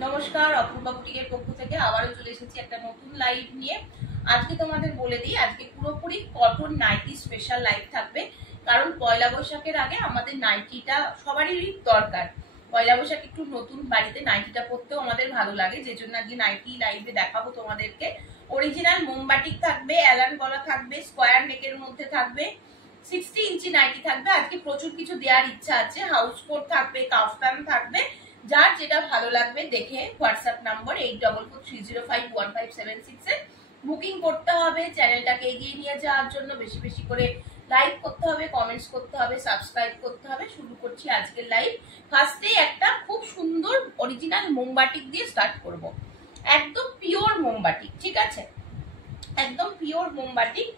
নমস্কার, অপূর্বা বুটিকের পক্ষ থেকে আবারও চলে এসেছি একটা নতুন লাইভ নিয়ে। আজকে তোমাদের বলে দিই, আজকে পুরোপুরি কটন নাইটি স্পেশাল লাইভ থাকবে। কারণ পয়লা বৈশাখের আগে আমাদের নাইটিটা সবারই দরকার। পয়লা বৈশাখ একটু নতুন বাড়িতে নাইটিটা পরতেও আমাদের ভালো লাগে, যে জন্য আজকে নাইটি লাইভে দেখাবো তোমাদেরকে। অরিজিনাল মোমবাটিক থাকবে, অ্যালান গলা থাকবে, স্কোয়ার নেকের মধ্যে থাকবে, 60 ইঞ্চি নাইটি থাকবে। আজকে প্রচুর কিছু দেওয়ার ইচ্ছা আছে, হাউস কোট থাকবে, কাফতান থাকবে। যার যেটা ভালো লাগবে দেখে হোয়াটসঅ্যাপ নাম্বার 8443051576 এ বুকিং করতে হবে। চ্যানেলটাকে এগিয়ে নিয়ে যাওয়ার জন্য বেশি বেশি করে লাইক করতে হবে, কমেন্টস করতে হবে, সাবস্ক্রাইব করতে হবে। শুরু করছি আজকের লাইভ। ফার্স্টে একটা খুব সুন্দর অরিজিনাল মোমবাটিক দিয়ে স্টার্ট করব। একদম পিওর মোমবাটিক, ঠিক আছে? একদম পিওর মোমবাটিক।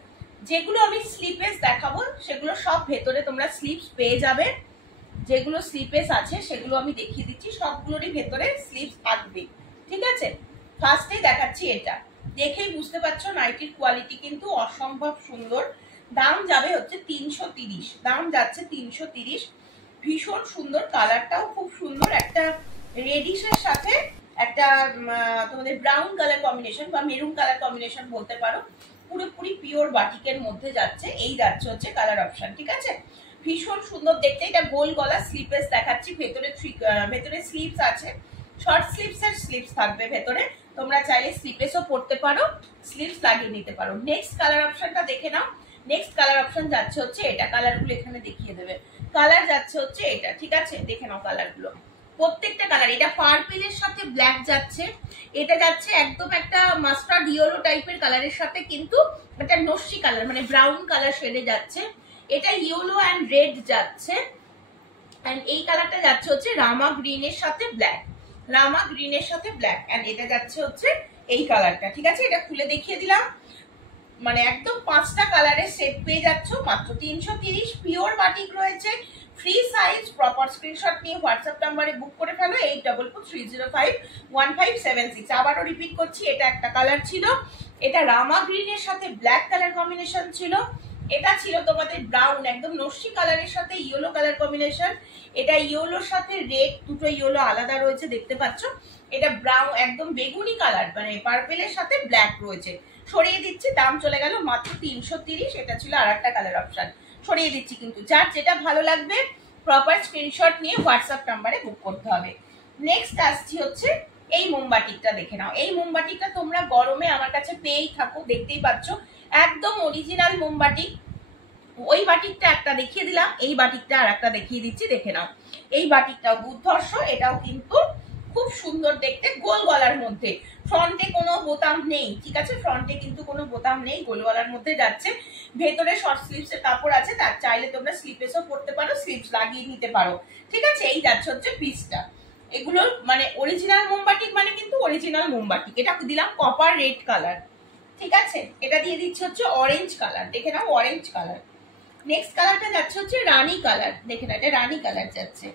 যেগুলো আমি স্লিপেস দেখাবো সেগুলো সব ভেতরে তোমরা স্লিপস পেয়ে যাবে। যেগুলো স্লিপেস আছে সেগুলো আমি দেখিয়ে দিচ্ছি, সবগুলোরই ভেতরে স্লিপস থাকবে, ঠিক আছে? ফার্স্টে দেখাচ্ছি এটা, দেখেই বুঝতে পারছো নাইটির কোয়ালিটি কিন্তু অসম্ভব সুন্দর। দাম যাবে হচ্ছে 330, দাম যাচ্ছে 330। ভীষণ সুন্দর, কালারটাও খুব সুন্দর, একটা রেডিশের সাথে একটা তোমাদের ব্রাউন কালার কম্বিনেশন বা মেরুন কালার কম্বিনেশন বলতে পারো। পুরোপুরি পিওর বাটিকের মধ্যে যাচ্ছে, এই যাচ্ছে হচ্ছে কালার অপশন, ঠিক আছে? ভীষণ সুন্দর দেখতে। এটা গোল গলা স্লিপেস দেখাচ্ছি, ভেতরে স্লিপস আছে, শর্ট স্লিপস এর স্লিপস থাকবে ভেতরে। তোমরা চাইলে স্লিপেসও পরতে পারো, স্লিপস লাগিয়ে নিতে পারো। নেক্সট কালার অপশনটা দেখে নাও। নেক্সট কালার অপশন যাচ্ছে হচ্ছে এটা, কালারগুলো এখানে দেখিয়ে দেবে। কালার যাচ্ছে হচ্ছে এটা, ঠিক আছে? দেখে নাও কালারগুলো, প্রত্যেকটা কালার। এটা পার্পেলের সাথে ব্ল্যাক যাচ্ছে, এটা যাচ্ছে একদম একটা মাস্টার্ড ইয়েলো টাইপের কালারের সাথে কিন্তু একটা নস্যি কালার মানে ব্রাউন কালার শেডে যাচ্ছে। এটা ইয়েলো অ্যান্ড রেড যাচ্ছে, এন্ড এই কালারটা যাচ্ছে হচ্ছে রামা গ্রিনের সাথে ব্ল্যাক, রামা গ্রিনের সাথে ব্ল্যাক, এন্ড এটা যাচ্ছে হচ্ছে এই কালারটা, ঠিক আছে? এটা খুলে দেখিয়ে দিলাম। মানে একদম 5টা কালারের সেট পেয়ে যাচ্ছ মাত্র 330। পিওর বাটিক রয়েছে, ফ্রি সাইজ। প্রপার স্ক্রিনশট নিয়ে হোয়াটসঅ্যাপ নাম্বারে বুক করে ফেলো 8443051576। আবারও রিপিট করছি, এটা একটা কালার ছিল, এটা রামা গ্রিনের সাথে ব্ল্যাক কালার কম্বিনেশন ছিল। এটা ছিল তোমাদের ব্রাউন একদম নস্যি কালারের সাথে ইয়েলো কালার কম্বিনেশন। এটা ইয়েলোর সাথে রেড, দুটো ইয়েলো আলাদা রয়েছে দেখতে পাচ্ছ। এটা ব্রাউন একদম বেগুনি কালার মানে পার্পেলের সাথে ব্ল্যাক রয়েছে। সরিয়ে দিচ্ছি, দাম চলে গেল মাত্র 330। এটা ছিল আর একটা কালার অপশন, সরিয়ে দিচ্ছি। কিন্তু যার যেটা ভালো লাগবে প্রপার স্ক্রিনশট নিয়ে হোয়াটসঅ্যাপ নাম্বারে বুক করতে হবে। নেক্সট আসছি হচ্ছে এই মোমবাটিকটা, দেখে নাও। এই মোমবাটিকটা তোমরা গরমে আমার কাছে পেয়েই থাকো, দেখতেই পাচ্ছ একদম অরিজিনাল মোমবাটিক। ওই বাটিকটা একটা দেখিয়ে দিলাম, এই বাটিকটা আর একটা দেখিয়ে দিচ্ছি, দেখে নাও। এই বাটিকটাও দুর্ধর্ষ, এটাও কিন্তু খুব সুন্দর দেখতে, গোল গলার মধ্যে। ফ্রন্টে কোনো বোতাম নেই, ঠিক আছে? ফ্রন্টে কিন্তু কোনো বোতাম নেই, গোল গলার মধ্যে যাচ্ছে। ভেতরে শর্ট স্লিভস এর কাপড় আছে, তার চাইলে তোমরা স্লিপেসও পরতে পারো, স্লিভস লাগিয়ে নিতে পারো, ঠিক আছে? এই যাচ্ছে হচ্ছে পিসটা। এগুলো মানে অরিজিনাল মোমবাটিক, মানে কিন্তু অরিজিনাল মোমবাটিক। এটা দিলাম কপার রেড কালার, ঠিক আছে? এটা দিয়ে দিচ্ছে হচ্ছে অরেঞ্জ কালার, দেখে নাও অরেঞ্জ কালার। নেক্সট কালারটা যাচ্ছে হচ্ছে রানী কালার, দেখে নাও এটা রানী কালার যাচ্ছে।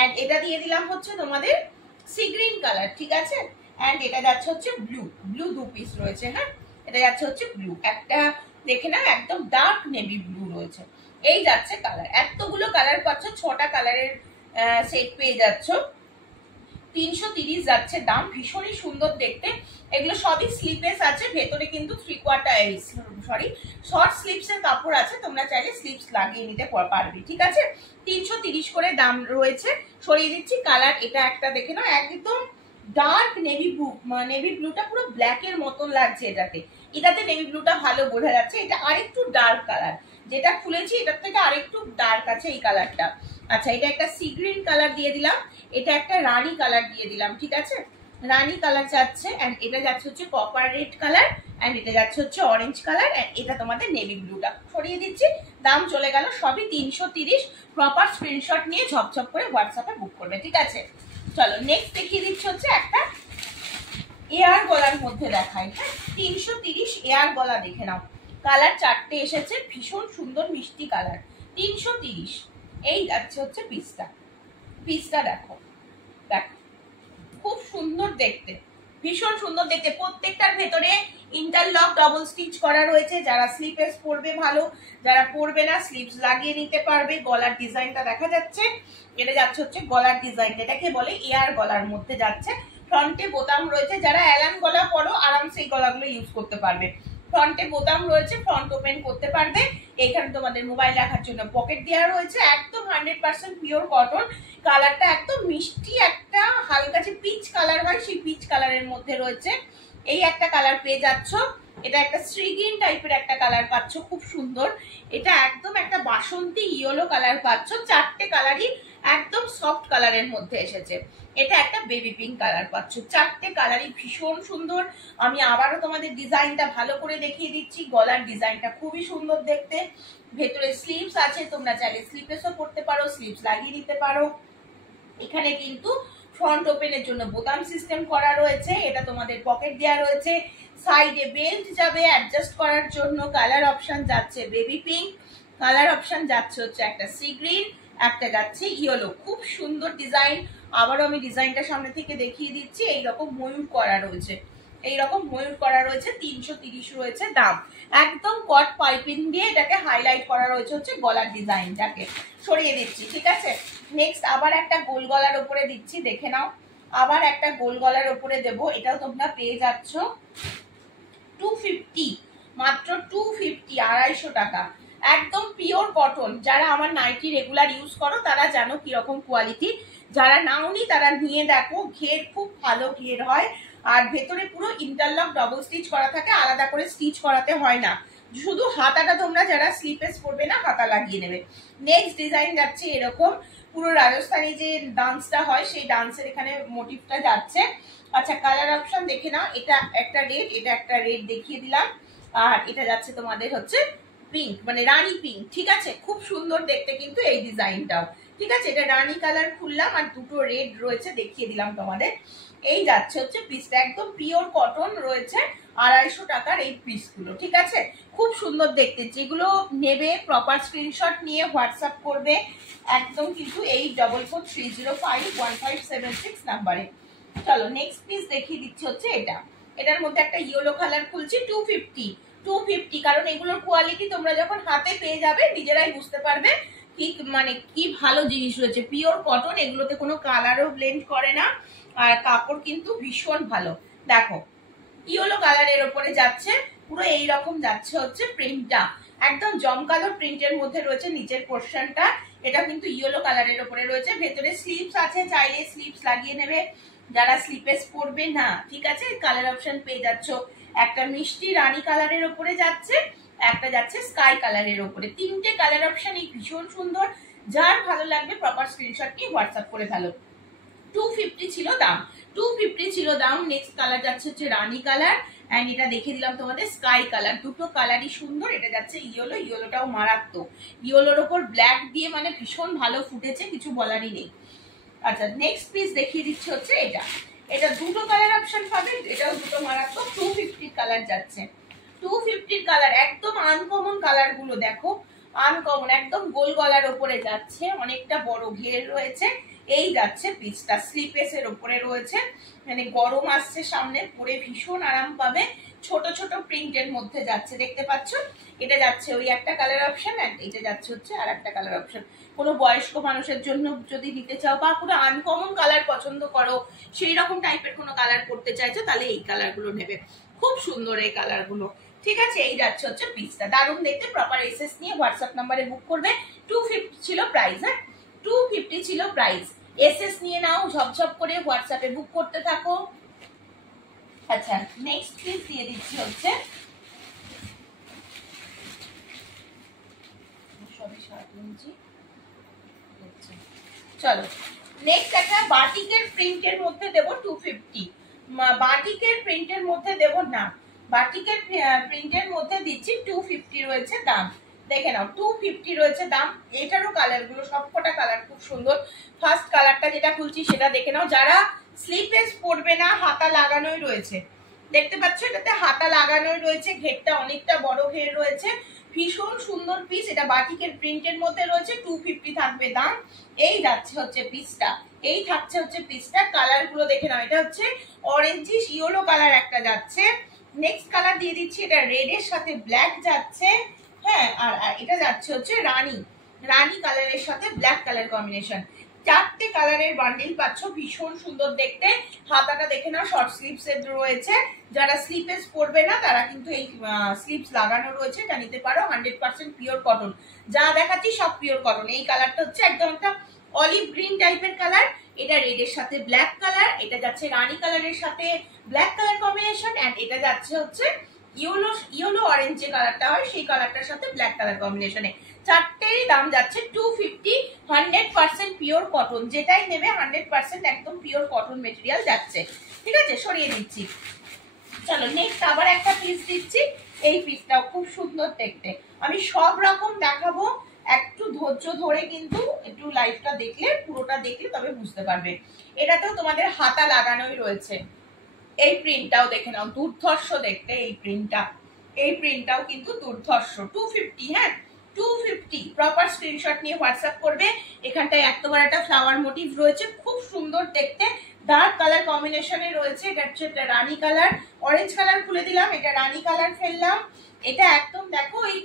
এন্ড এটা দিয়ে দিলাম হচ্ছে তোমাদের সি গ্রিন কালার, ঠিক আছে? এন্ড এটা যাচ্ছে হচ্ছে ব্লু, ব্লু 2 পিস রয়েছে, হ্যাঁ? এটা যাচ্ছে হচ্ছে ব্লু, একটা দেখে নাও একদম ডার্ক নেভি ব্লু রয়েছে। এই যাচ্ছে কালার, এতগুলো কালার পাচ্ছ, 6টা কালারের সেট পেয়ে যাচ্ছ। 330 যাচ্ছে দাম, ভীষণই সুন্দর দেখতে। এগুলো সবই স্লিপলেস আছে, ভেতরে কিন্তু শর্ট স্লিপস এর কাপড় আছে, তোমরা চাইলে স্লিপস লাগিয়ে নিতে পারবে, ঠিক আছে? 330 করে দাম রয়েছে। সরিয়ে দিচ্ছি কালার, এটা একটা দেখে নাও একদম ডার্ক নেভি ব্লু, নেভি ব্লুটা পুরো ব্ল্যাক এর মতন লাগছে এটাতে। এটাতে নেভি ব্লুটা ভালো বোঝা যাচ্ছে, এটা আরেকটু ডার্ক কালার। যেটা খুলেছি এটার থেকে আরেকটু ডার্ক আছে এই কালারটা। আচ্ছা, এটা একটা সি গ্রিন কালার দিয়ে দিলাম, এটা একটা রানী কালার দিয়ে দিলাম, ঠিক আছে? রানী কালার যাচ্ছে, এন্ড এটা যাচ্ছে হচ্ছে কপার রেড কালার, এন্ড এটা যাচ্ছে হচ্ছে অরেঞ্জ কালার, এন্ড এটা তোমাদের নেভি ব্লুটা। সরিয়ে দিচ্ছি, দাম চলে গেল সবই 330। প্রপার স্ক্রিনশট নিয়ে ঝপঝপ করে হোয়াটসঅ্যাপে বুক করবে, ঠিক আছে? চলো নেক্সট দেখিয়ে দিচ্ছি হচ্ছে একটা এয়ার গলার মধ্যে দেখাই, হ্যাঁ? 330 এয়ার গলা, দেখে নাও। কালার 4টে এসেছে, ভীষণ সুন্দর মিষ্টি কালার। 330, এই যাচ্ছে হচ্ছে পিসটা। পিসটা দেখো, দেখো খুব সুন্দর দেখতে, ভীষণ সুন্দর দেখতে। প্রত্যেকটার ভেতরে ইন্টারলক ডবল স্টিচ করা রয়েছে। যারা স্লিপেস পরবে ভালো, যারা পরবে না স্লিপস লাগিয়ে নিতে পারবে। গলার ডিজাইনটা দেখা যাচ্ছে, এটা যাচ্ছে হচ্ছে গলার ডিজাইন, এটাকে বলে এয়ার গলার মধ্যে যাচ্ছে। ফ্রন্টে বোতাম রয়েছে, যারা অ্যালান গলা পরো আরামসে এই গলাগুলো ইউজ করতে পারবে। ফ্রন্টে বোতাম রয়েছে, ফ্রন্ট ওপেন করতে পারবে। এখানে তোমাদের মোবাইল রাখার জন্য পকেট দেওয়া রয়েছে। একদম 100% পিওর কটন। কালারটা একদম মিষ্টি একটা হালকা যে পিচ কালার হয় সেই পিচ কালারের মধ্যে রয়েছে। এই একটা কালার পেয়ে যাচ্ছ, এটা একটা শ্রীগ্রিন টাইপের একটা কালার পাচ্ছ, খুব সুন্দর। এটা একদম একটা বাসন্তী ইয়েলো কালার পাচ্ছ, চারটে কালারই একদম সফট কালারের মধ্যে এসেছে। এটা একটা বেবি পিঙ্ক কালার পাচ্ছ, চারটে কালারই ভীষণ সুন্দর। আমি আবারও তোমাদের ডিজাইনটা ভালো করে দেখিয়ে দিচ্ছি। গলার ডিজাইনটা খুবই সুন্দর দেখতে। ভেতরে স্লিভস আছে, তোমরা চাইলে স্লিভলেসও পরতে পারো, স্লিভস লাগিয়ে দিতে পারো। এখানে কিন্তু ফ্রন্ট ওপেনের জন্য বোতাম সিস্টেম করা রয়েছে, এটা তোমাদের পকেট দেওয়া রয়েছে। সাইডে বেল্ট যাবে অ্যাডজাস্ট করার জন্য। কালার অপশন যাচ্ছে বেবি পিঙ্ক, কালার অপশন যাচ্ছে হচ্ছে একটা সি গ্রিন, একটা যাচ্ছে ইয়েলো। খুব সুন্দর ডিজাইন। আবারও আমি ডিজাইনটা সামনে থেকে দেখিয়ে দিচ্ছি। এইরকম ময়ূর করা রয়েছে, এইরকম ময়ূর করা রয়েছে। 330 রয়েছে দাম। একদম কট পাইপিং দিয়ে এটাকে হাইলাইট করা রয়েছে হচ্ছে গলার ডিজাইনটাকে। সরিয়ে দিচ্ছি, ঠিক আছে। নেক্সট আবার একটা গোল গলার উপরে দিচ্ছি, দেখে নাও। আবার একটা গোল গলার উপরে দেব, এটাও তোমরা পেয়ে যাচ্ছ 250, মাত্র 250, 250 টাকা। একদম পিওর কটন। যারা আমার নাইটি রেগুলার ইউজ করো তারা জানো কিরকম কোয়ালিটি, যারা নাওনি তারা নিয়ে দেখো। ঘের খুব ভালো ঘের হয়, আর ভেতরে পুরো ইন্টারলক ডবল স্টিচ করা থাকে, আলাদা করে স্টিচ করাতে হয় না। শুধু হাতাটা তোমরা যারা স্লিপেস পরবে না হাতা লাগিয়ে নেবে। নেক্সট ডিজাইন যাচ্ছে এরকম, পুরো রাজস্থানি যে ডান্সটা হয় সেই ডান্সের এখানে মোটিভটা যাচ্ছে। আচ্ছা, কালার অপশন দেখে নাও। এটা একটা রেড, এটা একটা রেড দেখিয়ে দিলাম। আর এটা যাচ্ছে তোমাদের হচ্ছে পিঙ্ক, মানে রানী পিঙ্ক, ঠিক আছে। খুব সুন্দর দেখতে কিন্তু এই ডিজাইনটাও, ঠিক আছে। এটা রানী কালার খুললাম, আর দুটো রেড রয়েছে দেখিয়ে দিলাম তোমাদের। এই যাচ্ছে হচ্ছে পিসটা, একদম পিওর কটন রয়েছে। 250 টাকার এই পিসগুলো, ঠিক আছে। খুব সুন্দর দেখতে। যেগুলো নেবে প্রপার স্ক্রিনশট নিয়ে হোয়াটসঅ্যাপ করবে একদম কিন্তু এই 44305157 নাম্বারে। চলো নেক্সট পিস দেখিয়ে দিচ্ছি হচ্ছে এটা। এটার মধ্যে একটা ইয়েলো কালার খুলছি, 250, কারণ এগুলোর কোয়ালিটি তোমরা যখন হাতে পেয়ে যাবে নিজেরাই বুঝতে পারবে কি মানে কি ভালো জিনিস রয়েছে। পিওর কটন, এগুলোতে কোনো কালারও ব্লেন্ড করে না, আর কাপড় কিন্তু ভীষণ ভালো। দেখো ইয়েলো কালারের ওপরে যাচ্ছে, পুরো এইরকম যাচ্ছে হচ্ছে প্রিন্টটা, একদম জমকালো প্রিন্টের মধ্যে রয়েছে নিচের পোর্শনটা। এটা কিন্তু ইয়েলো কালারের ওপরে রয়েছে। ভেতরে স্লিভস আছে, চাইলে স্লিভস লাগিয়ে নেবে যারা স্লিপেস পরবে না, ঠিক আছে। কালার অপশন পেয়ে যাচ্ছ, একটা মিষ্টি রানী কালারের ওপরে যাচ্ছে, একটা যাচ্ছে স্কাই কালারের ওপরে। তিনটে কালার অপশন এই ভীষণ সুন্দর। যার ভালো লাগবে প্রপার স্ক্রিনশট নিয়ে হোয়াটসঅ্যাপ করে ফেলো। 250 ছিল দাম, 250 ছিল দাম। নেক্সট কালার যাচ্ছে হচ্ছে রানী কালার, এন্ড এটা দেখে দিলাম তোমাদের স্কাই কালার। দুটো কালারই সুন্দর। এটা যাচ্ছে ইয়েলো, ইয়েলোটাও মারাত্মক। ইয়েলোর ওপর ব্ল্যাক দিয়ে মানে ভীষণ ভালো ফুটেছে, কিছু বলারই নেই। আচ্ছা, নেক্সট পিস দেখিয়ে দিচ্ছি হচ্ছে এটা। এটা দুটো কালার অপশন পাবে, এটাও দুটো মারাত্মক। 250 কালার যাচ্ছে, 250 কালার। একদম আনকমন কালার গুলো দেখো, আনকমন। একদম গোল গলার ওপরে যাচ্ছে, অনেকটা বড় ঘের রয়েছে। এই যাচ্ছে পিসটা, স্লিপেসের ওপরে রয়েছে, মানে গরম আসছে সামনে, পরে ভীষণ আরাম পাবে। ছোট ছোট প্রিন্টের মধ্যে যাচ্ছে, দেখতে পাচ্ছ। এটা যাচ্ছে ওই একটা কালার অপশন, আর এটা যাচ্ছে হচ্ছে আর একটা কালার অপশন। কোনো বয়স্ক মানুষের জন্য যদি নিতে চাও, বা পুরো আনকমন কালার পছন্দ করো, সেই রকম টাইপের কোনো কালার করতে চাইছো, তাহলে এই কালার গুলো নেবে। খুব সুন্দর এই কালার গুলো, ঠিক আছে। এই যাচ্ছে হচ্ছে পিসটা, দারুণ দেখতে। প্রপার এসএস নিয়ে হোয়াটসঅ্যাপ নাম্বারে বুক করবে। 250 ছিল প্রাইস, হ্যাঁ 250 ছিল প্রাইস। এসএস নিয়ে নাও, ঝপঝপ করে হোয়াটসঅ্যাপে বুক করতে থাকো। আচ্ছা, নেক্সট পিস দিয়ে দিচ্ছি হচ্ছে চলো নেক্সট একটা বাটিকের প্রিন্টের মধ্যে দেব 250। বাটিকের প্রিন্টের মধ্যে দেব না, বাটিকের প্রিন্টের মধ্যে দিচ্ছি 250 রয়েছে দাম। দেখে নাও 250 রয়েছে দাম। এটারও কালার গুলো সবকটা কালার খুব সুন্দর। ফার্স্ট কালারটা যেটা খুলছি সেটা দেখে নাও। যারা স্লিপেস পরবে না, হাতা লাগানোই রয়েছে, দেখতে পাচ্ছ এটাতে হাতা লাগানোই রয়েছে। ঘেরটা অনেকটা বড় ঘের রয়েছে, ভীষণ সুন্দর পিস। এটা বাটিকের প্রিন্টের মধ্যে রয়েছে, 250 থাকবে দাম। এই যাচ্ছে হচ্ছে পিসটা, এই থাকছে হচ্ছে পিসটা। কালার গুলো দেখে নাও। এটা হচ্ছে অরেঞ্জিশ ইয়েলো কালার একটা যাচ্ছে। নেক্সট কালার দিয়ে দিচ্ছি, এটা রেড এর সাথে ব্ল্যাক যাচ্ছে, হ্যাঁ। আর এটা যাচ্ছে হচ্ছে রানী, রানী কালারের সাথে ব্ল্যাক কালার কম্বিনেশন। চারটে কালারের বান্ডিল পাচ্ছ, ভীষণ সুন্দর দেখতে। হাতাটা দেখে নাও, শর্ট স্লিভস এর রয়েছে। যারা স্লিপেস পরবে না তারা কিন্তু এই স্লিভস লাগানো রয়েছে, এটা নিতে পারো। 100% পিওর কটন, যা দেখাচ্ছি সব পিওর কটন। এই কালারটা হচ্ছে একদম একটা অলিভ গ্রিন টাইপের কালার, এটা রেডের সাথে ব্ল্যাক কালার, এটা যাচ্ছে রানী কালারের সাথে ব্ল্যাক কালার কম্বিনেশন, এন্ড এটা যাচ্ছে হচ্ছে ইয়েলো অরেঞ্জ যে কালারটা হয় সেই কালারটার সাথে ব্ল্যাক কালার কম্বিনেশনে। চারটেরই দাম যাচ্ছে 250, 100% পিওর কটন। যেটাই নেবে 100% একদম পিওর কটন মেটেরিয়াল যাচ্ছে। ঠিক আছে, সরিয়ে দিচ্ছি। চলো নেক্সট আবার একটা পিস দিচ্ছি। এই পিসটাও খুব সুন্দর দেখতে। আমি সব রকম দেখাবো, একটু ধৈর্য ধরে কিন্তু একটু লাইভটা দেখলে, পুরোটা দেখলে তবে বুঝতে পারবে। এটাতেও তোমাদের হাতা লাগানোই রয়েছে। এই প্রিন্টটাও দেখে নাও, দুর্ধর্ষ দেখতে এই প্রিন্টটা। এই প্রিন্টটাও কিন্তু দুর্ধর্ষ। 250, হ্যাঁ 250। প্রপার স্ক্রিনশট নিয়ে হোয়াটসঅ্যাপ করবে। এখানটায় একবার একটা ফ্লাওয়ার মোটিভ রয়েছে, খুব সুন্দর দেখতে। ডার্ক কালার কম্বিনেশনে রয়েছে। এটা হচ্ছে রানী কালার, অরেঞ্জ কালার খুলে দিলাম, এটা রানী কালার ফেললাম। এটা একদম দেখো ওই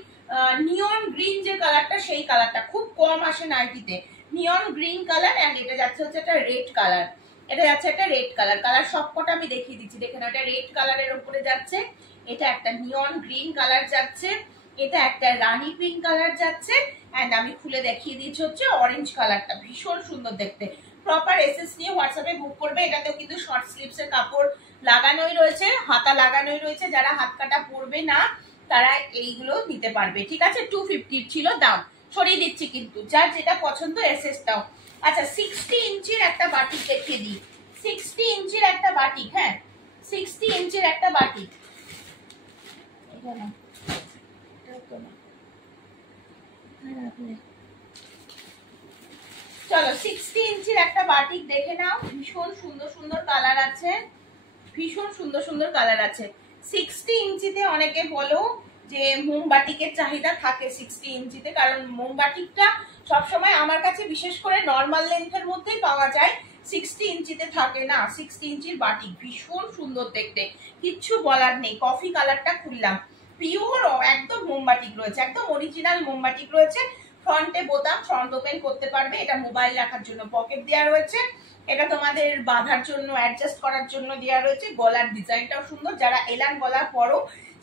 নিয়ন গ্রিন যে কালারটা, সেই কালারটা খুব কম আসে নাইটিতে। নিয়ন গ্রিন কালার, এন্ড এটা যাচ্ছে হচ্ছে একটা রেড কালার। এটা যাচ্ছে একটা রেড কালার। কালার সবকটা আমি দেখিয়ে দিচ্ছি, দেখেন এটা রেড কালারের উপরে যাচ্ছে, এটা একটা নিয়ন গ্রিন কালার যাচ্ছে, এটা একটা রানী পিঙ্ক কালার যাচ্ছে, এন্ড আমি খুলে দেখিয়ে দিচ্ছি হচ্ছে অরেঞ্জ কালারটা, ভীষণ সুন্দর দেখতে। প্রপার এসএস নিয়ে হোয়াটসঅ্যাপে বুক করবে। এটাতেও কিন্তু শর্ট স্লিভস এর কাপড় লাগানোই রয়েছে, হাতা লাগানোই রয়েছে। যারা হাত কাটা পরবে না তারা এইগুলো নিতে পারবে। ঠিক আছে, 250 ছিল দাম, সরিয়ে দিচ্ছি কিন্তু। যার যেটা পছন্দ এসএস দাও। আচ্ছা 60 ইঞ্চির একটা বাটিক দেখিয়ে দিই। 60 ইঞ্চির একটা বাটিক, হ্যাঁ 60 ইঞ্চির একটা বাটিক। চলো 60 ইঞ্চির একটা বাটিক দেখে নাও, ভীষণ সুন্দর সুন্দর কালার আছে, ভীষণ সুন্দর সুন্দর কালার আছে। 60 ইঞ্চিতে অনেকে বলো যে মোমবাটিকের চাহিদা থাকে 60 ইঞ্চিতে, কারণ মোমবাটিকটা সবসময় আমার কাছে বিশেষ করে নর্মাল লেন্থের মধ্যেই পাওয়া যায়, 60 ইঞ্চিতে থাকে না। 60 ইঞ্চির বাটিক ভীষণ সুন্দর দেখতে, কিচ্ছু বলার নেই। কফি কালারটা খুললাম, পিওর একদম মোমবাটিক রয়েছে, একদম অরিজিনাল মোমবাটিক রয়েছে। ফ্রন্টে বোতাম, ফ্রন্ট ওপেন করতে পারবে। এটা মোবাইল রাখার জন্য পকেট দেওয়া রয়েছে, এটা তোমাদের বাঁধার জন্য, অ্যাডজাস্ট করার জন্য দেওয়া রয়েছে। গলার ডিজাইনটাও সুন্দর, যারা এলান গলা পরো।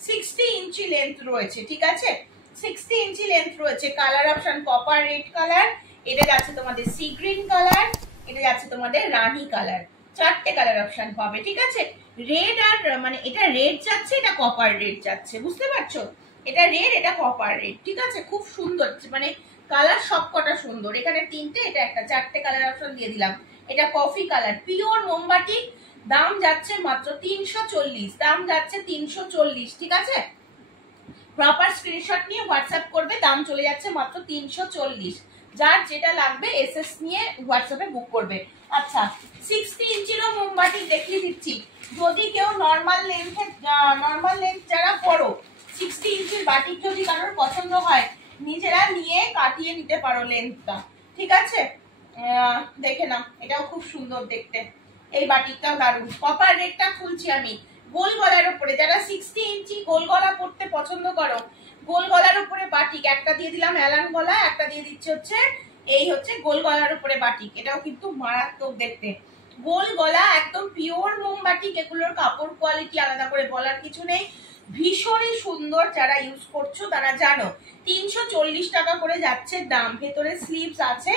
60 ইঞ্চি লেন্থ রয়েছে, ঠিক আছে 60 ইঞ্চি লেন্থ রয়েছে। Colour option copper red colour, এটা যাচ্ছে তোমাদের সি গ্রিন কালার, এটা যাচ্ছে তোমাদের রানী কালার। চারটে কালার অপশন পাবে। ঠিক আছে, রেড আর মানে এটা রেড যাচ্ছে, এটা কপার রেড যাচ্ছে, বুঝতে পারছো? এটা রেড, এটা কপার রেড। ঠিক আছে, খুব সুন্দর, মানে কালার সবকটা সুন্দর। এখানে তিনটে, এটা একটা, চারটে কালার অপশন দিয়ে দিলাম। এটা কফি কালার, পিওর মোমবাটি। দাম যাচ্ছে মাত্র 340, দাম যাচ্ছে 340। ঠিক আছে, প্রপার স্ক্রিনশট নিয়ে হোয়াটসঅ্যাপ করবে, দাম চলে যাচ্ছে মাত্র 340। যার যেটা লাগবে এসএস নিয়ে হোয়াটসঅ্যাপে বুক করবে। আচ্ছা 60 ইঞ্চিরও মোমবাতি দেখিয়ে দিচ্ছি। যদি কেউ নর্মাল লেন্থ যারা বড়, 60 ইঞ্চির বাটিক যদি কারোর পছন্দ হয়, নিজেরা নিয়ে কাটিয়ে নিতে পারো লেন্থটা। ঠিক আছে, দেখে নাও, এটাও খুব সুন্দর দেখতে। এই বাটিকটাও দারুণ। কপার রেডটা খুলছি আমি। গোল গলার উপরে, যারা 60 ইঞ্চি গোল গলা পড়তে পছন্দ করো, গোল গলার উপরে বাটিক একটা দিয়ে দিলাম, অ্যালান গলা একটা দিয়ে দিচ্ছে হচ্ছে এই হচ্ছে গোল গলার উপরে বাটিক। এটাও কিন্তু মারাত্মক দেখতে। গোল গলা, একদম পিওর মোমবাটিক। এগুলোর কাপড় কোয়ালিটি আলাদা করে বলার কিছু নেই, ভীষণই সুন্দর। যারা ইউজ করছো তারা জানো। 340 টাকা করে যাচ্ছে দাম। ভেতরে স্লিভস আছে,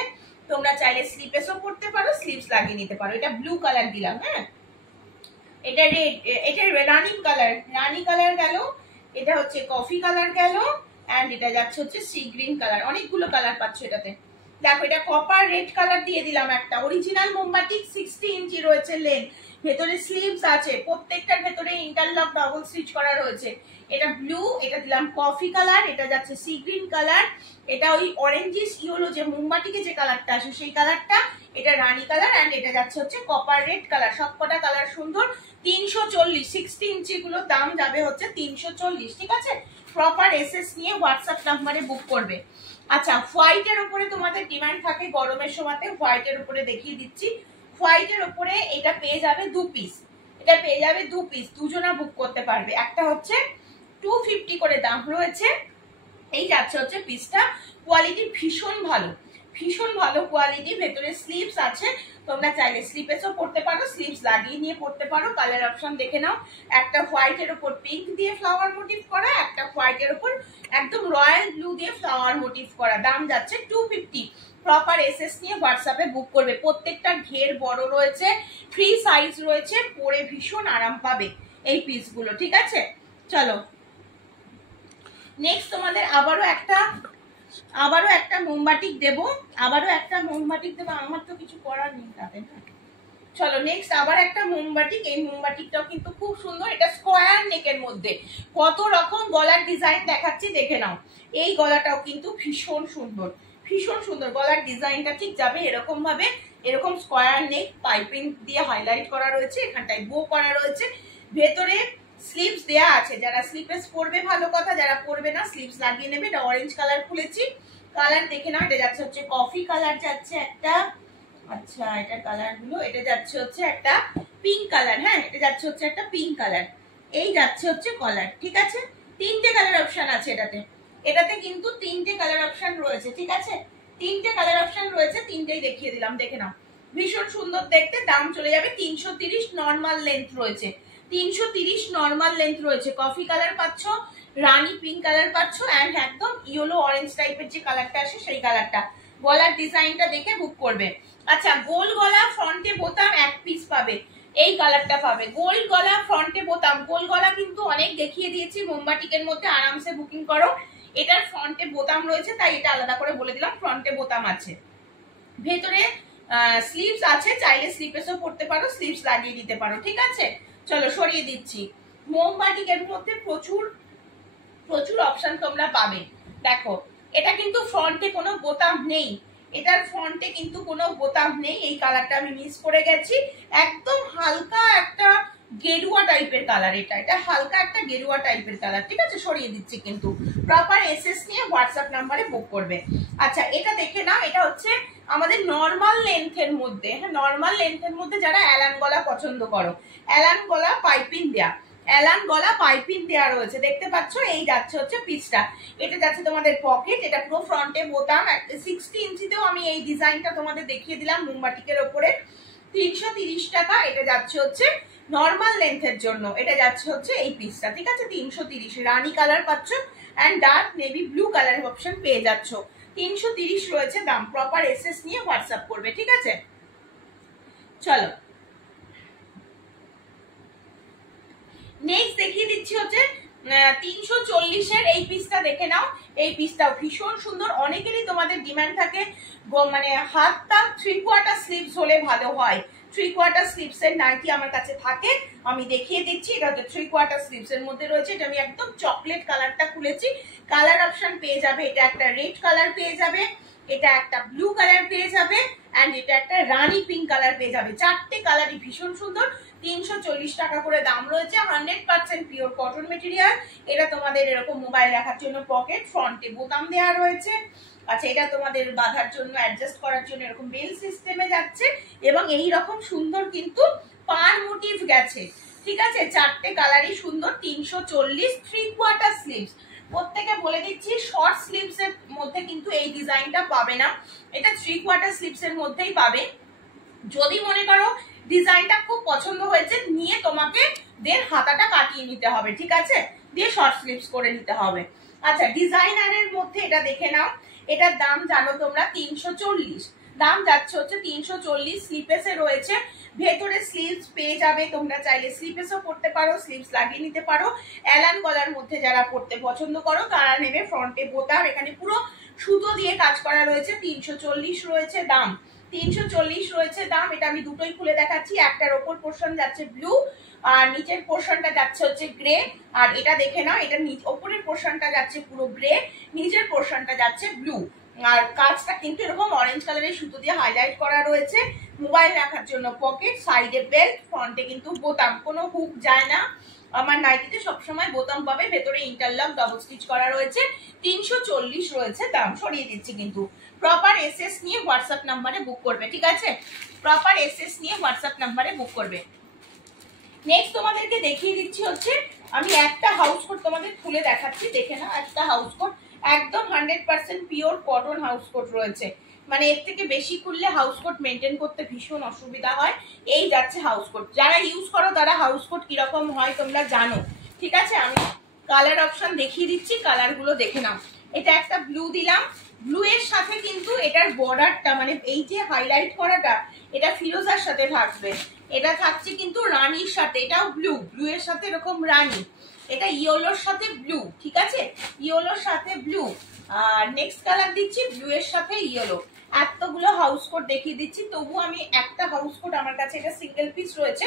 তোমরা চাইলে স্লিপেসও পরতে পারো, স্লিভস লাগিয়ে নিতে পারো। এটা ব্লু কালার দিলাম, হ্যাঁ এটা রেড, এটা রানি কালার, রানি কালার গেল, এটা হচ্ছে কফি কালার গেল, এন্ড এটা যাচ্ছে হচ্ছে সি গ্রিন কালার। অনেকগুলো কালার পাচ্ছ এটাতে। দেখো এটা কপার রেড কালার দিয়ে দিলাম একটা। অরিজিনাল মোমবাটিক, 60 ইঞ্চি রয়েছে লেন্থ, ভেতরে স্লিভস আছে, প্রত্যেকটার ভেতরে ইন্টারলক ডাবল স্টিচ করা রয়েছে। এটা ব্লু, এটা দিলাম কফি কালার, এটা যাচ্ছে সি গ্রিন কালার, এটা ওই অরেঞ্জিস ইয়েলো যে মোমবাটিকে যে কালারটা আসে সেই কালারটা, এটা রানী কালার, এন্ড এটা যাচ্ছে হচ্ছে কপার রেড কালার। সবকটা কালার সুন্দর। 340, 60 ইঞ্চি গুলোর দাম যাবে হচ্ছে 340। ঠিক আছে, প্রপার এসএস নিয়ে হোয়াটসঅ্যাপ নাম্বারে বুক করবে। আচ্ছা হোয়াইটের উপরে তোমাদের ডিমান্ড থাকে গরমের সময়তে, হোয়াইটের উপরে দেখিয়ে দিচ্ছি। হোয়াইটের উপরে এটা পেয়ে যাবে 2 পিস, এটা পেয়ে যাবে 2 পিস, দুজনা বুক করতে পারবে। একটা হচ্ছে 250 করে দাম রয়েছে, এই যাচ্ছে হচ্ছে পিসটা। কোয়ালিটি ভীষণ ভালো, ভীষণ ভালো কোয়ালিটি। ভেতরে স্লিভস আছে, তোমরা চাইলে স্লিপেসও পড়তে পারো, স্লিভস লাগিয়ে নিয়ে পড়তে পারো। কালার অপশন দেখে নাও, একটা হোয়াইটের ওপর পিঙ্ক দিয়ে ফ্লাওয়ার মোটিভ করা, একটা হোয়াইটের ওপর একদম রয়্যাল ব্লু দিয়ে ফ্লাওয়ার মোটিভ করা। দাম যাচ্ছে 250। প্রপার এসএস নিয়ে হোয়াটসঅ্যাপে বুক করবে। প্রত্যেকটা ঘের বড় রয়েছে, ফ্রি সাইজ রয়েছে, পরে ভীষণ আরাম পাবে এই পিসগুলো, ঠিক আছে। চলো নেক্সট তোমাদের আবারও একটা মোমবাটিক দেবো, আমার তো কিছু করার নেই তাতে না। চলো নেক্সট আবার একটা মোমবাটিক। এই মোমবাটিকটাও কিন্তু খুব সুন্দর, এটা স্কোয়ার নেকের মধ্যে কত রকম গলার ডিজাইন দেখাচ্ছি, দেখে নাও। এই গলাটাও কিন্তু ভীষণ সুন্দর, ভীষণ সুন্দর। গলার ডিজাইনটা ঠিক যাবে এরকম ভাবে, এরকম স্কোয়ার নেক, পাইপিং দিয়ে হাইলাইট করা রয়েছে, এখানটায় বো করা রয়েছে, ভেতরে স্লিভস দেয়া আছে। যারা স্লিপেস পরবে ভালো কথা, যারা পরবে না স্লিভস লাগিয়ে নেবে। এটা অরেঞ্জ কালার খুলেছি, কালার দেখে নাও। এটা যাচ্ছে হচ্ছে কফি কালার যাচ্ছে একটা, আচ্ছা এটা কালার গুলো, এটা যাচ্ছে হচ্ছে একটা পিঙ্ক কালার, হ্যাঁ এটা যাচ্ছে হচ্ছে একটা পিঙ্ক কালার, এই যাচ্ছে হচ্ছে কলার, ঠিক আছে। তিনটে কালার অপশন আছে এটাতে কিন্তু তিনটে কালার অপশন রয়েছে, ঠিক আছে। তিনটে কালার অপশন রয়েছে, তিনটেই দেখিয়ে দিলাম, দেখে নাও। ভীষণ সুন্দর দেখতে। দাম চলে যাবে 330। নর্মাল লেন্থ রয়েছে 330, নর্মাল লেন্থ রয়েছে। কফি কালার পাচ্ছ, রানী পিঙ্ক কালার পাচ্ছ, অ্যান্ড একদম ইয়েলো অরেঞ্জ টাইপের যে কালারটা আসে সেই কালারটা। গলার ডিজাইনটা দেখে বুক করবে। আচ্ছা গোল গলা, ফ্রন্টে বোতাম এক পিস পাবে, এই কালারটা পাবে। গোল গলা, ফ্রন্টে বোতাম। গোল গলা কিন্তু অনেক দেখিয়ে দিয়েছি মোমবাটিকের মধ্যে, আরামসে বুকিং করো। এটার ফ্রন্টে বোতাম রয়েছে, তাই এটা আলাদা করে বলে দিলাম, ফ্রন্টে বোতাম আছে। ভেতরে স্লিভস আছে, চাইলে স্লিপেসও পড়তে পারো, স্লিভস লাগিয়ে দিতে পারো, ঠিক আছে। চলো সরিয়ে দিচ্ছি। মোমবাটিকের মধ্যে প্রচুর প্রচুর অপশন তোমরা পাবে। দেখো এটা কিন্তু ফ্রন্টে কোনো বোতাম নেই, এটার ফ্রন্টে কিন্তু কোনো বোতাম নেই। এই কালারটা আমি মিস করে গেছি, একদম হালকা একটা গেরুয়া টাইপের কালার। এটা হালকা একটা গেরুয়া টাইপের কালার, ঠিক আছে। সরিয়ে দিচ্ছি কিন্তু। প্রপার এসএস নিয়ে হোয়াটসঅ্যাপ নাম্বারে বুক করবে। আচ্ছা এটা দেখে নাও, এটা হচ্ছে আমাদের নর্মাল লেন্থের মধ্যে, হ্যাঁ নর্মাল লেন্থের মধ্যে যারা অ্যালান গলা পছন্দ করো, অ্যালান গলা পাইপিং দেয়া, অ্যালান গলা পাইপিং দেওয়া রয়েছে, দেখতে পাচ্ছ। এই যাচ্ছে হচ্ছে পিসটা, এটা যাচ্ছে তোমাদের পকেট, এটা পুরো ফ্রন্টে বোতাম। 60 ইঞ্চিতেও আমি এই ডিজাইনটা তোমাদের দেখিয়ে দিলাম মোমবাটিকের ওপরে। 330 টাকা। এটা যাচ্ছে হচ্ছে নর্মাল লেন্থের জন্য, এটা যাচ্ছে হচ্ছে এই পিসটা, ঠিক আছে। 330। রানী কালার পাচ্ছ and dark navy blue colour option পেয়ে যাচ্ছ। 330 রয়েছে দাম। প্রপার এসএস নিয়ে হোয়াটসঅ্যাপ করবে, ঠিক আছে। চলো নেক্সট দেখিয়ে দিচ্ছি হচ্ছে 340-এর এই পিসটা, দেখে নাও। এই পিসটাও ভীষণ সুন্দর। অনেকেরই তোমাদের ডিমান্ড থাকে মানে হাতটা 3/4 স্লিভস হলে ভালো হয়। 3/4 স্লিভস এর নাইটি আমার কাছে থাকে, আমি দেখিয়ে দিচ্ছি। এটা হচ্ছে 3/4 স্লিভস এর মধ্যে রয়েছে। এটা আমি একদম চকলেট কালারটা খুলেছি, কালার অপশন পেয়ে যাবে। এটা একটা রেড কালার পেয়ে যাবে, এটা একটা ব্লু কালার পেয়ে যাবে, অ্যান্ড এটা একটা রানী পিঙ্ক কালার পেয়ে যাবে। চারটে কালারই ভীষণ সুন্দর। 340 টাকা করে দাম রয়েছে। 100% পিওর কটন মেটেরিয়াল। এটা তোমাদের এরকম মোবাইল রাখার জন্য পকেট, ফ্রন্টে বোতাম দেওয়া রয়েছে। আচ্ছা এটা তোমাদের বাঁধার জন্য, অ্যাডজাস্ট করার জন্য এরকম বেল সিস্টেমে যাচ্ছে, এবং এই রকম সুন্দর কিন্তু পার মোটিভ গেছে, ঠিক আছে। চারটে কালারই সুন্দর। 340, 3/4 স্লিভস। প্রত্যেকে বলে দিচ্ছি শর্ট স্লিভস এর মধ্যে কিন্তু এই ডিজাইনটা পাবে না, এটা 3/4 স্লিভস এর মধ্যেই পাবে। যদি মনে করো ডিজাইনটা খুব পছন্দ হয়েছে, নিয়ে তোমাকে হাতাটা কাটিয়ে নিতে হবে, ঠিক আছে, দিয়ে শর্ট স্লিভস করে নিতে হবে। আচ্ছা ডিজাইনারের মধ্যে এটা দেখে নাও। এটার দাম জানো তোমরা 340, দাম যাচ্ছে হচ্ছে 340। স্লিপেসে রয়েছে, ভেতরে স্লিভস পেয়ে যাবে, তোমরা চাইলে স্লিপেসও পড়তে পারো, স্লিভস লাগিয়ে নিতে পারো। অ্যালান গলার মধ্যে যারা পড়তে পছন্দ করো তারা নেবে। ফ্রন্টে বোতাম, এখানে পুরো সুতো দিয়ে কাজ করা রয়েছে। 340 রয়েছে দাম, 340 রয়েছে দাম। এটা আমি দুটোই খুলে দেখাচ্ছি। একটার ওপর পোর্শন যাচ্ছে ব্লু, আর নিচের পোর্শনটা যাচ্ছে হচ্ছে গ্রে। আর এটা দেখে নাও, এটা ওপরের পোর্শনটা যাচ্ছে পুরো গ্রে, নিচের পোর্শনটা যাচ্ছে ব্লু। আর কাজটা কিন্তু এরকম অরেঞ্জ কালারের সুতো দিয়ে হাইলাইট করা রয়েছে। মোবাইল রাখার জন্য পকেট, সাইডে বেল্ট, ফ্রন্টে কিন্তু বোতাম, কোনো হুক যায় না। আমার নাইটিতে সবসময় বোতাম পাবে, ভেতরে ইন্টারলক ডাবল স্টিচ করা রয়েছে। 340 রয়েছে দাম। সরিয়ে দিচ্ছি কিন্তু। প্রপার এসএস নিয়ে হোয়াটসঅ্যাপ নাম্বারে বুক করবে, ঠিক আছে। প্রপার এসএস নিয়ে হোয়াটসঅ্যাপ নাম্বারে বুক করবে। নেক্সট তোমাদেরকে দেখিয়ে দিচ্ছি হচ্ছে, আমি একটা হাউস কোট তোমাদের খুলে দেখাচ্ছি, দেখে না। একটা হাউস কোট একদম 100% পিওর কটন হাউস কোট রয়েছে। মানে এর থেকে বেশি করলে হাউস কোট মেনটেন করতে ভীষণ অসুবিধা হয়। এই যাচ্ছে হাউস কোট, যারা ইউজ করো তারা হাউস কোট কিরকম হয় তোমরা জানো, ঠিক আছে। আমি কালার অপশন দেখিয়ে দিচ্ছি, কালার গুলো দেখে নাও। এটা একটা ব্লু দিলাম, ব্লু এর সাথে কিন্তু এটার বর্ডারটা মানে এই যে হাইলাইট করাটা এটা ফিরোজার সাথে থাকবে, এটা থাকছে কিন্তু রানীর সাথে, এটাও ব্লু, ব্লু এর সাথে এরকম রানী, এটা ইয়েলোর সাথে ব্লু, ঠিক আছে, ইয়েলোর সাথে ব্লু। আর নেক্সট কালার দিচ্ছি ব্লু এর সাথে ইয়েলো। এতগুলো হাউস কোট দেখিয়ে দিচ্ছি, তবু আমি একটা হাউস কোট আমার কাছে এটা সিঙ্গেল পিস রয়েছে,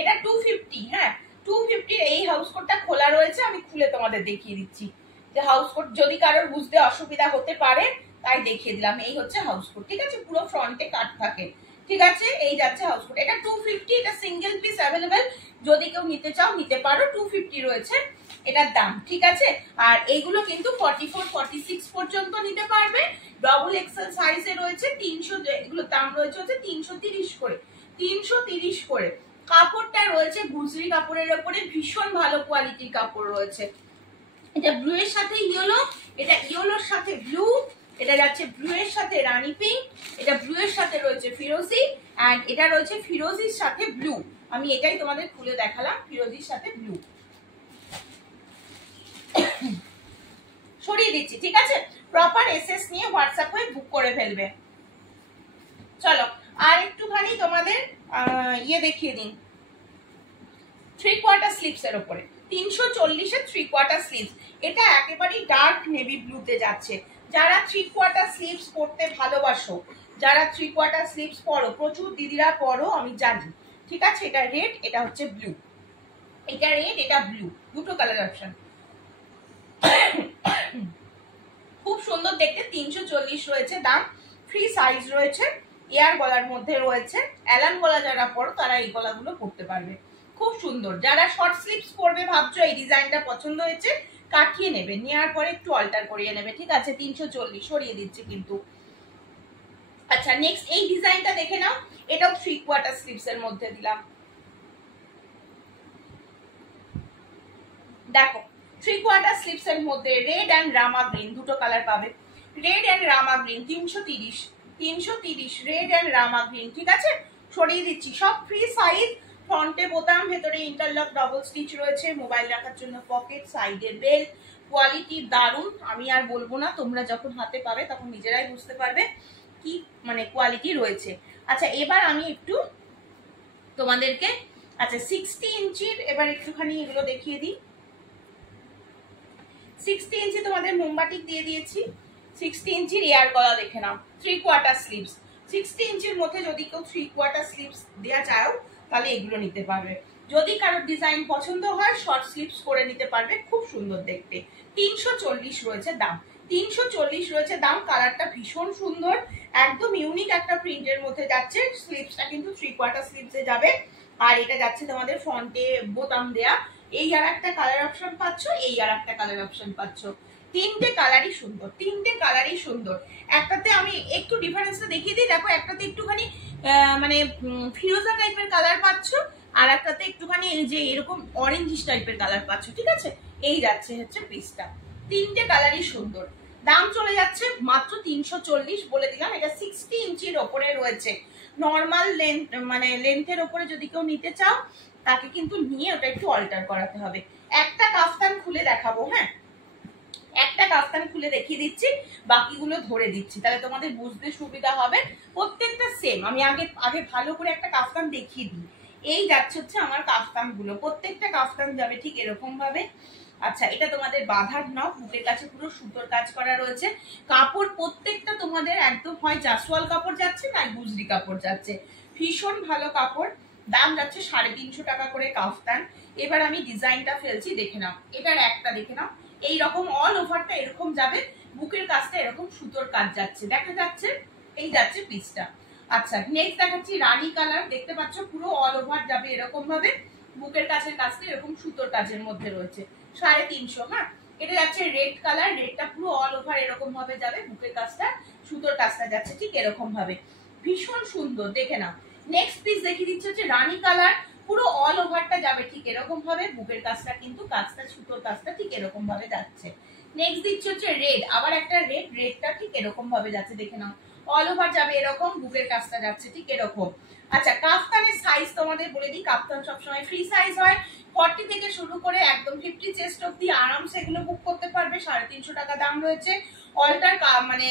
এটা 250, হ্যাঁ 250 এই হাউস কোটটা খোলা রয়েছে, আমি খুলে তোমাদের দেখিয়ে দিচ্ছি যে হাউস কোট যদি কারোর বুঝতে অসুবিধা হতে পারে তাই দেখিয়ে দিলাম। এই হচ্ছে হাউস কোট, ঠিক আছে, পুরো ফ্রন্টে কাট থাকে, ঠিক আছে। এই যাচ্ছে হাউস কোট, এটা 250, এটা সিঙ্গেল পিস অ্যাভেলেবেল, যদি কেউ নিতে চাও নিতে পারো, 250 রয়েছে এটার দাম, ঠিক আছে। আর এইগুলো কিন্তু 44 46 পর্যন্ত নিতে পারবে, ডবল এক্সেল সাইজে রয়েছে 300, এগুলো দাম রয়েছে হচ্ছে 330 করে, 330 করে। কাপড়টা রয়েছে গুজরি কাপড়ের উপরে, ভীষণ ভালো কোয়ালিটির কাপড় রয়েছে। এটা ব্লু এর সাথে ইয়েলো, এটা ইয়েলোর সাথে ব্লু, এটা যাচ্ছে ব্লু এর সাথে রানী পিঙ্ক, এটা ব্লু এর সাথে রয়েছে ফিরোজি, এন্ড এটা রয়েছে ফিরোজির সাথে ব্লু। আমি এটাই তোমাদের খুলে দেখালাম, ফিরোজির সাথে ব্লু। সরিয়ে দিচ্ছি, ঠিক আছে, প্রপার এসএস নিয়ে হোয়াটসঅ্যাপ হয়ে বুক করে ফেলবে। চলো আর একটুখানি তোমাদের ইয়ে দেখিয়ে দিন, 3/4 স্লিভস এর উপরে 340 এর 3/4 স্লিভস, এটা একেবারেই ডার্ক নেভি ব্লুতে যাচ্ছে। যারা 3/4 স্লিভস পরতে ভালোবাসো, যারা 3/4 স্লিভস পরো, প্রচুর দিদিরা পরো আমি জানি, ঠিক আছে। এটা রেড, এটা হচ্ছে ব্লু, এটা রেড এটা ব্লু, দুটো কালার অপশন, খুব সুন্দর দেখতে। 340 রয়েছে দাম, ফ্রি সাইজ রয়েছে, এয়ার গলার মধ্যে রয়েছে, অ্যালান গলা যারা পরো তারা এই গলাগুলো পরতে পারবে, খুব সুন্দর। যারা শর্ট স্লিভস পরবে ভাবছো, এই ডিজাইনটা পছন্দ হয়েছে, কাটিয়ে নেবে, নেওয়ার পরে একটু অল্টার করিয়ে নেবে, ঠিক আছে। 340 সরিয়ে দিচ্ছি কিন্তু। আচ্ছা নেক্সট এই ডিজাইনটা দেখে নাও, এটাও 3/4 স্লিভস এর মধ্যে দিলাম, দেখো 3/4 স্লিভস এর মধ্যে রেড এন্ড রামা গ্রিন, দুটো কালার পাবে, red and Rama green, 330 red and Rama green, ঠিক আছে। সরিয়ে দিচ্ছি, সব ফ্রি সাইজ, ফ্রন্টে বোতাম, ভেতরে ইন্টারলক ডবল স্টিচ রয়েছে, মোবাইল রাখার জন্য পকেট, সাইডে বেল, কোয়ালিটি দারুন, আমি আর বলবো না, তোমরা যখন হাতে পাবে তখন নিজেরাই বুঝতে পারবে কি মানে কোয়ালিটি রয়েছে। আচ্ছা এবার আমি একটু তোমাদেরকে, আচ্ছা 60 ইঞ্চির এবার একটুখানি এগুলো দেখিয়ে দিই। 60 ইঞ্চি তোমাদের মোমবাটিক দিয়ে দিয়েছি, 60 ইঞ্চির এয়ার গলা দেখে নাও, 3/4 স্লিভস, 60 ইঞ্চির মধ্যে যদি কেউ 3/4 স্লিভস দেওয়া চাও তাহলে এগুলো নিতে পারবে। যদি কারোর ডিজাইন পছন্দ হয় শর্ট স্লিভস করে নিতে পারবে, খুব সুন্দর দেখতে। 340 রয়েছে দাম, 340 রয়েছে দাম। কালারটা ভীষণ সুন্দর, একদম ইউনিক একটা প্রিন্টের মধ্যে যাচ্ছে। স্লিভসটা কিন্তু 3/4 স্লিভসে যাবে, আর এটা যাচ্ছে তোমাদের ফ্রন্টে বোতাম দেয়া। এই আর একটা কালার অপশন পাচ্ছ, এই আর একটা কালার অপশন পাচ্ছ, তিনটে কালারই সুন্দর, তিনটে কালারই সুন্দর। একটাতে আমি একটু ডিফারেন্সটা দেখিয়ে দিই, দেখো একটাতে একটুখানি মানে ফিরোজা টাইপের কালার পাচ্ছ, আর একটাতে একটুখানি এই যে এরকম অরেঞ্জিশ টাইপের কালার পাচ্ছ, ঠিক আছে। এই যাচ্ছে হচ্ছে পিসটা, তিনটে কালারই সুন্দর। দাম চলে যাচ্ছে মাত্র 340, বলে দিলাম। এটা 60 ইঞ্চির ওপরে রয়েছে, নর্মাল লেন্থ মানে লেন্থের ওপরে যদি কেউ নিতে চাও তাকে কিন্তু নিয়ে ওটা একটু অল্টার করাতে হবে। একটা কাফতান খুলে দেখাবো, হ্যাঁ একটা কাফতান খুলে দেখিয়ে দিচ্ছি, বাকিগুলো ধরে দিচ্ছি, তাহলে তোমাদের বুঝতে সুবিধা হবে। প্রত্যেকটা সেম, আমি আগে ভালো করে একটা কাফতান দেখিয়ে দিই। এই যাচ্ছে হচ্ছে আমার কাফতান গুলো, প্রত্যেকটা কাফতান যাবে ঠিক এরকম ভাবে। আচ্ছা এটা তোমাদের বাঁধার নখ, বুকের কাছে পুরো সুতোর কাজ করা রয়েছে। কাপড় প্রত্যেকটা তোমাদের একদম হয় জাসওয়াল কাপড় যাচ্ছে না গুজরি কাপড় যাচ্ছে, ভীষণ ভালো কাপড়। দাম যাচ্ছে 350 টাকা করে কাফতান। এবার আমি ডিজাইনটা ফেলছি, দেখে নাও, এটার একটা দেখে নাও, এইরকম অল ওভারটা এরকম যাবে, বুকের কাজটা এরকম সুতোর কাজ যাচ্ছে, দেখা যাচ্ছে, এই যাচ্ছে পিসটা। আচ্ছা নেক্সট দেখাচ্ছি রানী কালার, দেখতে পাচ্ছ পুরো অল ওভার যাবে এরকম ভাবে, বুকের কাছের কাজটা এরকম সুতোর কাজের মধ্যে রয়েছে, 350, হ্যাঁ। এটা যাচ্ছে রেড কালার, রেডটা পুরো অল ওভার এরকম ভাবে যাবে, বুকের কাজটা সুতোর কাজটা যাচ্ছে ঠিক এরকম ভাবে, ভীষণ সুন্দর, দেখে নাও। নেক্সট পিস দেখিয়ে দিচ্ছে হচ্ছে রানী কালার, পুরো অল ওভারটা যাবে ঠিক এরকম ভাবে, বুকের কাজটা কিন্তু কাজটা সুতোর কাজটা ঠিক এরকম ভাবে যাচ্ছে। নেক্সট দিচ্ছে হচ্ছে রেড, আবার একটা রেড, রেডটা ঠিক এরকম ভাবে যাচ্ছে, দেখে নাও, অল ওভার যাবে এরকম, বুকের কাজটা যাচ্ছে ঠিক এরকম। আচ্ছা, কাফতানের সাইজ তোমাদের বলে দিই, কাফতান সবসময় ফ্রি সাইজ হয়, 40 থেকে শুরু করে একদম 50 চেস্ট অব্দি আরামসে এগুলো বুক করতে পারবে। 350 টাকা দাম রয়েছে। অল্টার মানে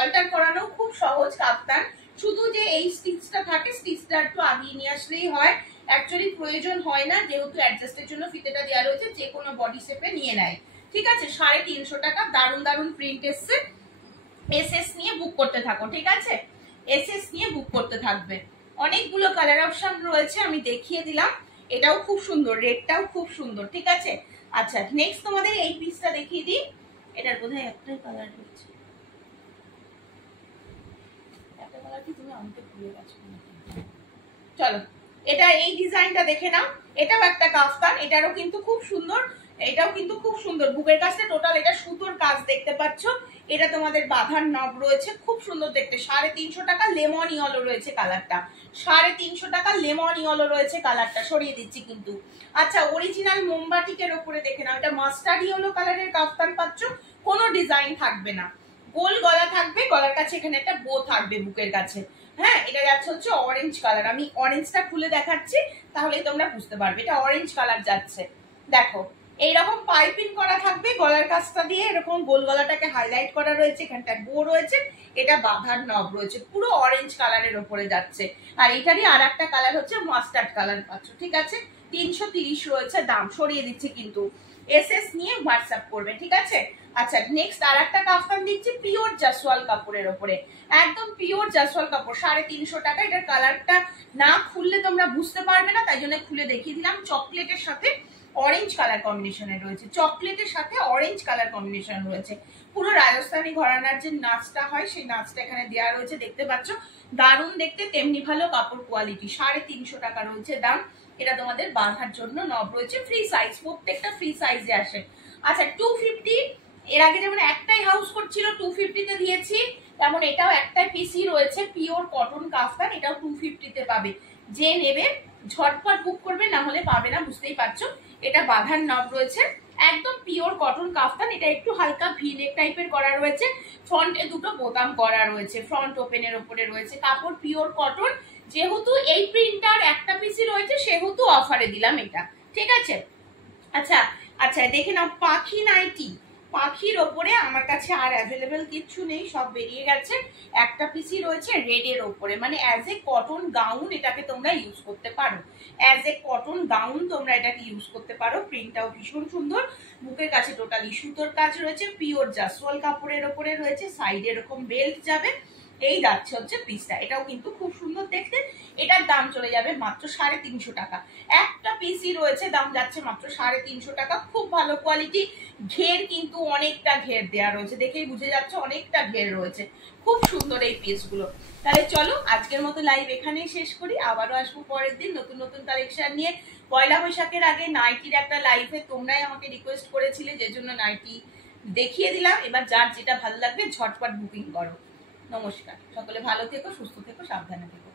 অল্টার করানো খুব সহজ কাফতান, শুধু যে এই স্টিচটা থাকে, স্টিচটা একটু আগিয়ে নিয়ে আসলেই হয়। অ্যাকচুয়ালি প্রয়োজন হয় না, যেহেতু অ্যাডজাস্টের জন্য ফিতেটা দেওয়া রয়েছে, যে কোনো বডি শেপে নিয়ে নেয়। ঠিক আছে, 350 টাকা। দারুন দারুন প্রিন্ট এসছে। এসএস নিয়ে বুক করতে থাকো, ঠিক আছে, এসএস নিয়ে বুক করতে থাকবে। অনেকগুলো কালার অপশন রয়েছে, আমি দেখিয়ে দিলাম। এটাও খুব সুন্দর, রেডটাও খুব সুন্দর, ঠিক আছে। আচ্ছা, নেক্সট তোমাদের এই পিসটা দেখিয়ে দিই। এটার বোধহয় একটাই কালার রয়েছে, একটা কালার কি তুমি আনতে ভুলে গেছো? চলো, এটা এই ডিজাইনটা দেখে নাও। এটাও একটা কাফতান, এটারও কিন্তু খুব সুন্দর, এটাও কিন্তু খুব সুন্দর। বুকের কাছে টোটাল এটা সুতোর কাজ দেখতে পাচ্ছ। এটা তোমাদের বাঁধার নব রয়েছে, খুব সুন্দর দেখতে। 350 টাকা। লেমন ইয়েলো রয়েছে কালারটা, 350 টাকা। লেমন ইয়েলো রয়েছে কালারটা, সরিয়ে দিচ্ছি কিন্তু। আচ্ছা, অরিজিনাল মোমবাটিকের উপরে দেখে নাও, এটা মাস্টার্ড ইয়েলো কালারের কাফতান পাচ্ছ। কোনো ডিজাইন থাকবে না, গোল গলা থাকবে, গলার কাছে এখানে একটা বো থাকবে বুকের কাছে। হ্যাঁ, এটা যাচ্ছে হচ্ছে অরেঞ্জ কালার। আমি অরেঞ্জটা খুলে দেখাচ্ছি, তাহলেই তোমরা বুঝতে পারবে। এটা অরেঞ্জ কালার যাচ্ছে, দেখো এইরকম পাইপিং করা থাকবে গলার কাছটা দিয়ে, এরকম গোল গলাটাকে হাইলাইট করা রয়েছে, এখানটা বো রয়েছে, এটা বাঁধার নব রয়েছে, পুরো অরেঞ্জ কালারের ওপরে যাচ্ছে। আর এটারই আর একটা কালার হচ্ছে মাস্টার্ড কালার পাচ্ছ, ঠিক আছে। 330 রয়েছে দাম, সরিয়ে দিচ্ছি কিন্তু। এসএস নিয়ে হোয়াটসঅ্যাপ করবে, ঠিক আছে। আচ্ছা, নেক্সট আর একটা কাফতান দিচ্ছি পিওর জাসওয়াল কাপড়ের ওপরে, একদম পিওর জাসওয়াল কাপড়, 350 টাকা। এটার কালারটা না খুললে তোমরা বুঝতে পারবে না, তাই জন্য খুলে দেখিয়ে দিলাম। চকলেটের সাথে অরেঞ্জ কালার কম্বিনেশনে রয়েছে, চকলেটের সাথে অরেঞ্জ কালার কম্বিনেশন রয়েছে। পুরো রাজস্থানী ঘরানার যে নাচটা হয়, সেই নাচটা এখানে দেওয়া রয়েছে, দেখতে পাচ্ছ। দারুণ দেখতে, তেমনি ভালো কাপড় কোয়ালিটি। 350 টাকা রয়েছে দাম। এটা তোমাদের বাঁধার জন্য নব রয়েছে, ফ্রি সাইজ, প্রত্যেকটা ফ্রি সাইজে আসে। আচ্ছা, 250। এর আগে যেমন একটাই হাউস করছিল 250 তে দিয়েছি, তেমন এটাও একটাই পিসি রয়েছে, পিওর কটন কাফতান, এটাও 250 তে পাবে। যে নেবে ঝটপট বুক করবে, না হলে পাবে না, বুঝতেই পারছো। এটা বাঁধার নব রয়েছে, একদম পিওর কটন কাফতান। এটা একটু হালকা ভি নেক টাইপের করা রয়েছে, ফ্রন্টে দুটো বোতাম করা রয়েছে, ফ্রন্ট ওপেনের উপরে রয়েছে। কাপড় পিওর কটন, যেহেতু এই প্রিন্টার একটা পিসি রয়েছে, সেহেতু অফারে দিলাম এটা, ঠিক আছে। আচ্ছা আচ্ছা, দেখে নাও পাখি নাইটি। পাখির ওপরে আমার কাছে আর অ্যাভেলেবেল কিচ্ছু নেই, সব বেরিয়ে গেছে। একটা পিসি রয়েছে রেড এর ওপরে, মানে অ্যাজ এ কটন গাউন এটাকে তোমরা ইউজ করতে পারো, অ্যাজ এ কটন গাউন তোমরা এটাকে ইউজ করতে পারো। প্রিন্টটাও ভীষণ সুন্দর, বুকের কাছে টোটালি সুতোর কাজ রয়েছে, পিওর জাসওয়াল কাপড়ের ওপরে রয়েছে, সাইডে এরকম বেল্ট যাবে। এই যাচ্ছে হচ্ছে পিসটা, এটাও কিন্তু খুব সুন্দর দেখতে। এটার দাম চলে যাবে মাত্র 350 টাকা। একটা পিসি রয়েছে, দাম যাচ্ছে মাত্র 350 টাকা। খুব ভালো কোয়ালিটি, ঘের কিন্তু অনেকটা ঘের দেওয়া রয়েছে, দেখেই বুঝে যাচ্ছে অনেকটা ঘের রয়েছে। খুব সুন্দর এই পিসগুলো। তাহলে চলো আজকের মতো লাইভ এখানেই শেষ করি, আবারও আসবো পরের দিন নতুন নতুন কালেকশন নিয়ে। পয়লা বৈশাখের আগে নাইটির একটা লাইভে তোমরাই আমাকে রিকোয়েস্ট করেছিলে, যে জন্য নাইটি দেখিয়ে দিলাম। এবার যার যেটা ভালো লাগবে ঝটপট বুকিং করো। নমস্কার, সকলে ভালো থেকো, সুস্থ থেকো, সাবধানে থেকো।